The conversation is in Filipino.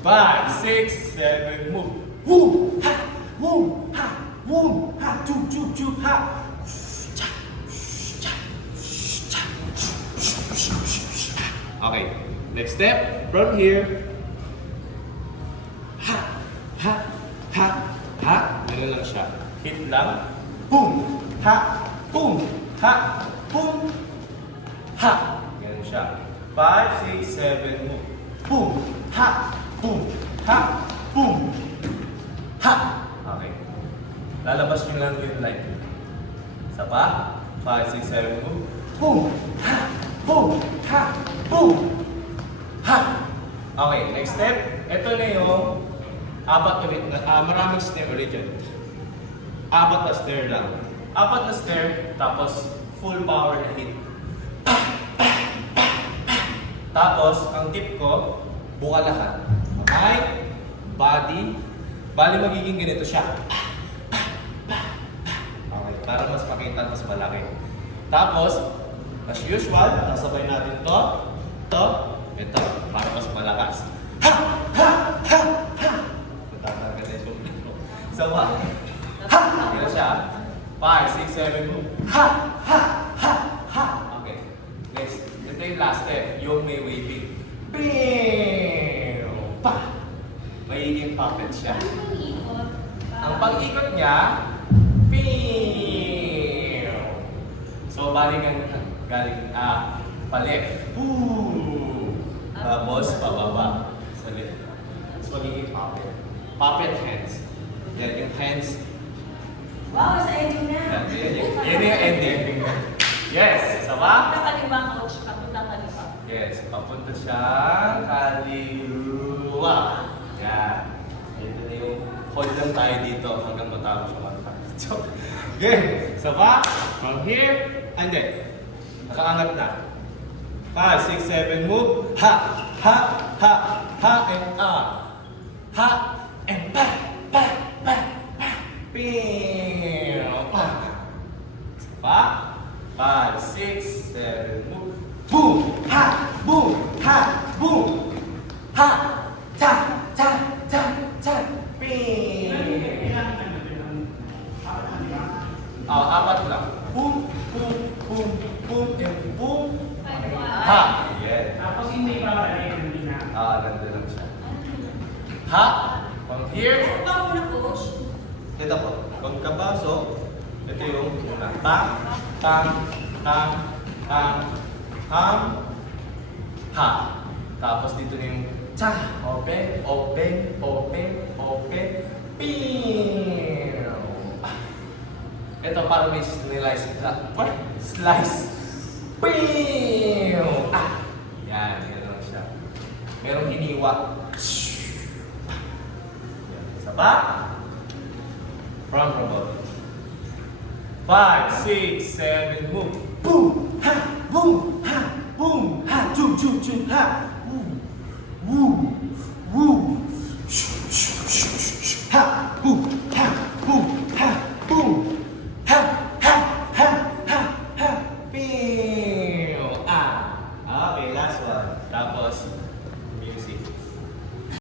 5, 6, 7, move. Woo, ha, woo, ha, woo, ha, choo, choo, choo, ha. Okay, next step from here. Ha, ha, ha, ha. Ano lang siya? Hit lang. Boom, ha, boom, ha, boom, ha. Ganun siya. 5, 6, 7, move. Boom, ha, boom, ha, boom, ha. Okay. Lalabas nyo lang yung light. Isa pa. 5, 6, 7, move. Boom, ha, boom, ha, boom, ha. Okay, next step. Ito na yung apat ulit na, maraming stair ulit yun. Apat na stair lang. Apat na stair, tapos full power na hit. Tapos, ang tip ko, buka lahat. Okay? Body. Bali magiging ganito siya. Okay, para mas makita, mas malaki. Tapos, as usual, nasabay natin to, ito, para mas malakas. Ha! Ha! Ha! Ha! Natatarga na yung ito. So, ha! Ha! Ganyan siya. 5, 6, 7, move. Ha! Ha! Ha! Ha! Okay. Next. Ito yung last step. Yung may waving. Bam! Pa! Magiging puppet siya. Ang pag-ikot niya, Bam! So, galing pa-left. Tapos, pababa. Sa left. Tapos, magiging puppet. Puppet hands. Yan, yung hands. Wow, sa ending na. Yan yung ending. Yes! Sama? Papunta kaliwa, coach. Papunta kaliwa. Yes, papunta siya kaliwa. Yan. Ito na yung hold lang tayo dito hanggang matapos yung mata. Okay, so pa, from here, and then, nakaangat na. 5, 6, 7, move. Ha, ha, ha, ha, and ha, and pa, pa, pa, pa, pa. Pa, 5, 6, 7, move. Boom, ha, boom, ha, boom, ha, ta, ta, ta, ta, apat lang. Boom, boom, boom, boom, and boom. Ha. Yeah. Tapos hindi pa ba hindi na? Ganda lang siya. Ha. From here. Ano ba muna, coach? Ito po. Kung kapasok, ito yung una. Tang, tang, tang, tang, ham, ha. Tapos dito na yung ta. Open, open, open, open. Ping. Ito para may slice. Slice. Ping. Yan. Yan lang siya. Merong hiniwa. Yan. Isa pa. From above. 5, 6, 7, move. Boom, ha, boom, ha, boom, ha, choo, choo, choo, ha. Woo, woo, woo.